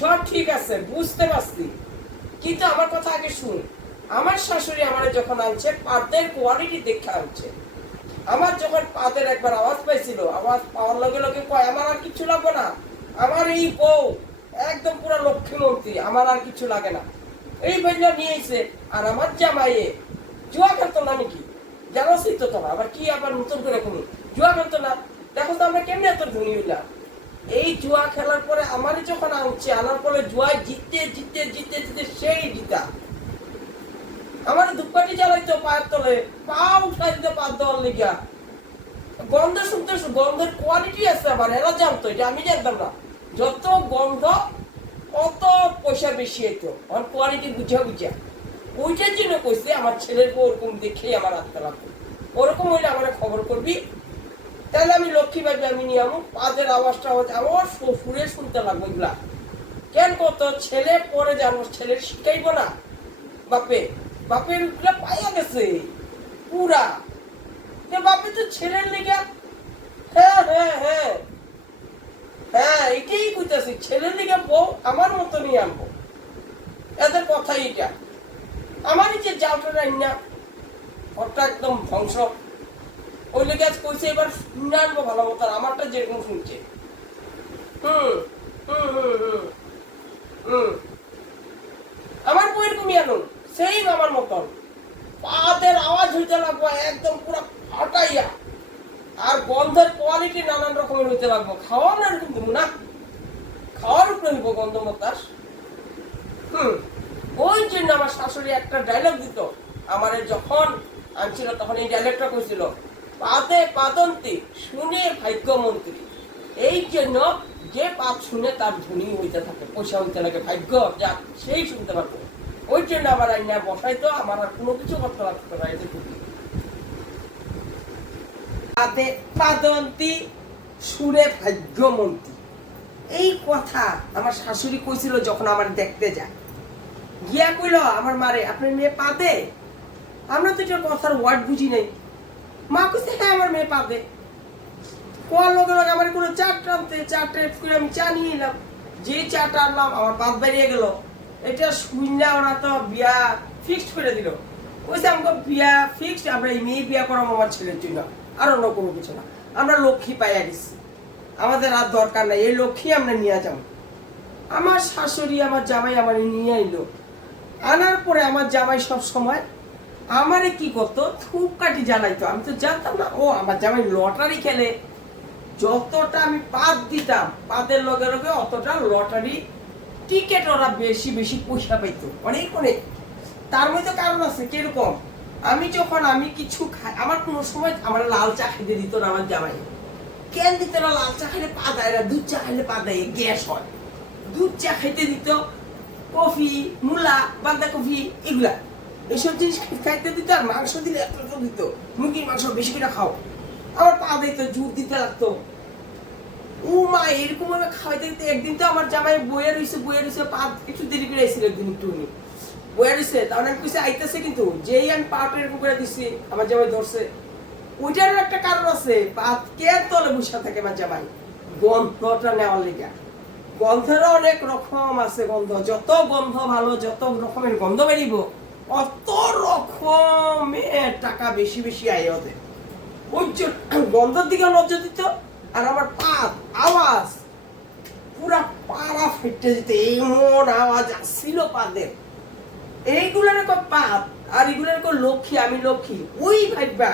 সব ঠিক আছে, বুঝতে পারছি, কিন্তু আমার কথা আগে শুন। আমার শাশুড়ি আমার যখন আনছে পাতের কোয়ালিটি দেখে আনছে। আমার যখন পাতের একবার আওয়াজ পাইছিল, আওয়াজ পাওয়ার লগে লগে কয় আমার আর কিছু লাগবে না, আমার এই বউ একদম পুরো লক্ষ্মীমন্ত্রী, আমার আর কিছু লাগে না, এই বইলা নিয়েছে। আর আমার জামাইয়ে জুয়া খেলতো না নাকি, জানোসই তো তোরা, আবার কি আবার নতুন করে কোনো জুয়া খেলতো না। দেখো তো আমরা কেমনি এত ধনী হইলাম। এই জুয়া খেলার পরে আমারই যখন আনছে, আনার পরে জুয়ায় জিততে জিততে জিততে জিততে সেই জিতা আমার ধূপকাঠি জ্বালাইতো পায়ের তলে, পা উঠাই দিতে পা দেওয়ার লেগিয়া। গন্ধ শুনতে, গন্ধের কোয়ালিটি আছে আমার, এরা জানতো, এটা আমি জানতাম না। যত গন্ধ কত পয়সা বেশি হইতো, আমার কোয়ালিটি বুঝা বুঝা। ওইটার জন্য কইছে আমার ছেলের বউ ওরকম দেখেই আমার আত্মা লাগবে, ওরকম হইলে আমার খবর করবি, তাহলে আমি লক্ষ্মী ভাবি আমি নিয়ে আমো। পাদের আওয়াজটা আমার শ্বশুরে শুনতে লাগবে এগুলা। কেন কত ছেলে পরে জানো, ছেলের শিখাইবো না বাপে, বাপের উঠলে পাইয়া গেছে পুরা, বাপে তো ছেলের লেগে। হ্যাঁ হ্যাঁ হ্যাঁ হ্যাঁ, এটাই কইতাছি, ছেলের লেগে বউ আমার মতো নিয়ে আনবো, এদের কথা এটা। আমারই যে জালটা নাই না, ওটা একদম ধ্বংস। ওই লেগে আজ কইছে এবার শুনে আনবো ভালো মতো, আমারটা যেরকম শুনছে। হুম হুম হুম হুম হুম আমার বইয়ের কমিয়ে আনুন সেই আমার মতন, পাদের আওয়াজ হইতে লাগবো একদম পুরো ফাটাইয়া, আর গন্ধের কোয়ালিটি নানান রকমের হইতে লাগবো। খাওয়ার না এরকম দেবো না, খাওয়ার উপরে নিবো গন্ধ মতাস। ওই জন্য আমার শাশুড়ি একটা ডায়লগ দিত আমারে যখন আনছিল, তখন এই ডায়লগটা কইছিল, পাদে পাদন্তি শুনে ভাগ্যমন্ত্রী। এই জন্য যে পাদ শুনে তার ধনী হইতে থাকে, পয়সা হইতে লাগে, ভাগ্য যা সেই শুনতে পারবো। ওই জন্য আমার আইনা বসাইতো, আমার আর কোনো কিছু করতে লাগতো না। এতে পাদে পাদন্তি সুরে ভাগ্যমন্ত্রী, এই কথা আমার শাশুড়ি কইছিল যখন আমার দেখতে যায়। গিয়া কইল আমার মারে, আপনার মেয়ে পাদে? আমরা তো এটা কথার ওয়ার্ড বুঝি নাই। মা কইছে হ্যাঁ আমার মেয়ে পাদে। কোয়ার লগে লগে আমার কোনো চাটা আনতে, চাটা করে আমি চা নিয়ে এলাম। যে চাটা আনলাম আমার পাদ বেরিয়ে গেল। এটা শুনলে ওরা তো বিয়া ফিক্সড করে দিল। কইছে আমাকে বিয়া ফিক্সড, আমরা এই মেয়ে বিয়া করাম আমার ছেলের জন্য, আর অন্য কোনো কিছু না। আমরা লক্ষ্মী পাইয়া গেছি, আমাদের আর দরকার নাই, এই লক্ষ্মী আমরা নিয়ে যাবো। আমার শাশুড়ি আমার জামাই আমার নিয়ে আইলো। আনার পরে আমার জামাই সব সময় আমারে কি করতো, ধূপকাঠি জ্বালাইতো। আমি তো জানতাম না ও আমার জামাই লটারি খেলে। যতটা আমি পাদ দিতাম পাদের লগে লগে অতটা লটারি টিকেট ওরা বেশি বেশি পয়সা পাইতো, অনেক অনেক। তার মধ্যে কারণ আছে কিরকম, আমি যখন আমি কিছু খাই, আমার কোনো সময় আমার লাল চা খেতে দিত না আমার জামাই। কেন দিত না? লাল চা খাইলে পা দেয় না, দুধ চা খাইলে পা দেয়, গ্যাস হয়। দুধ চা খাইতে দিত, কফি, মূলা, বাঁধাকপি, এগুলা এইসব জিনিস খাইতে দিত। আর মাংস দিলে এত দিত, মুরগির মাংস বেশি করে খাও, আমার পা দিত, জোর দিতে লাগতো। ও মা এরকম ভাবে খাওয়াইতে দিতে। একদিন তো আমার জামাই বইয়ে রয়েছে পা একটু দেরি করে আইছিল, একদিন একটু বইয়ে রয়েছে, তাহলে আমি কইছে আইতেছে, কিন্তু যেই আমি পাটা এরকম করে দিচ্ছি আমার জামাই ধরছে। ওইটারও একটা কারণ আছে, পাত কে তলে বসে থাকে আমার জামাই, গন্ধটা নেওয়ার লেগে। গন্ধেরও অনেক রকম আছে গন্ধ, যত গন্ধ ভালো, যত রকমের গন্ধ বেরিব অত রকমের টাকা বেশি বেশি আয় ওদের। ওই গন্ধের দিকে নজর দিত। আর আমার পাত আওয়াজ পুরা পাড়া ফেটে যেত, এমন আওয়াজ আসছিল পাদের। এইগুলোর পাত আর এগুলোর লক্ষ্মী, আমি লক্ষ্মী। ওই ভাইবা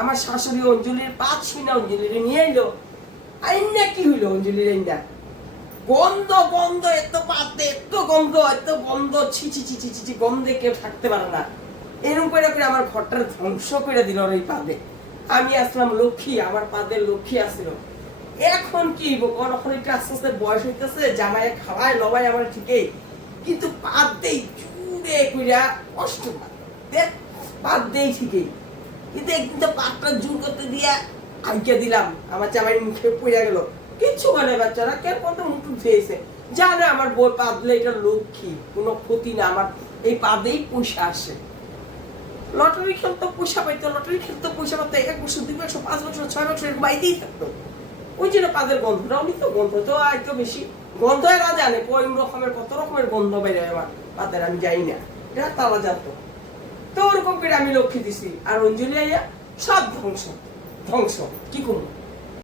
আমার শাশুড়ি অঞ্জলির পাত শুনে অঞ্জলির নিয়ে এলো। আইনা কি হইলো অঞ্জলির আইনা গন্ধ গন্ধ, এত পাতে এত গন্ধ, ছি ছি ছি ছি ছি, গন্ধে কেউ থাকতে পারে না। এরকম করে করে আমার ঘরটার ধ্বংস করে দিল ওই পাদে। আমি আসলাম লক্ষ্মী, আমার পাদের লক্ষ্মী আসছিল। এখন কি কখন একটু আস্তে আস্তে বয়স হইতেছে, জামাই খাওয়ায় লবাই আমার ঠিকই, কিন্তু পাদ দেই জুড়ে কইরা কষ্ট পাদ দেই ঠিকই। কিন্তু একদিন তো পাদটা জোর করতে দিয়া আইকে দিলাম, আমার জামাই মুখে পড়ে গেল। কিচ্ছু বলে বাচ্চারা, কেন কত মুখ খেয়েছে, জানে আমার বই পাদলে এটা লক্ষ্মী, কোনো ক্ষতি না, আমার এই পাদেই পয়সা আসে। লটারি খেলতো পয়সা পাইতো, লটারি খেলতো পয়সা পাইতো, 1 বছর 2 বছর 5 বছর 6 বছর এরকম বাইতেই থাকতো। ওই জন্য পাদের গন্ধটাও নিত, গন্ধ তো একটু বেশি। গন্ধ এরা জানে কোন রকমের কত রকমের গন্ধ বাইরে আমার পাতের, আমি যাই না, এটা তারা জানতো। তো ওরকম করে আমি লক্ষ্মী দিছি, আর অঞ্জলি আইয়া সব ধ্বংস ধ্বংস, কি করবো।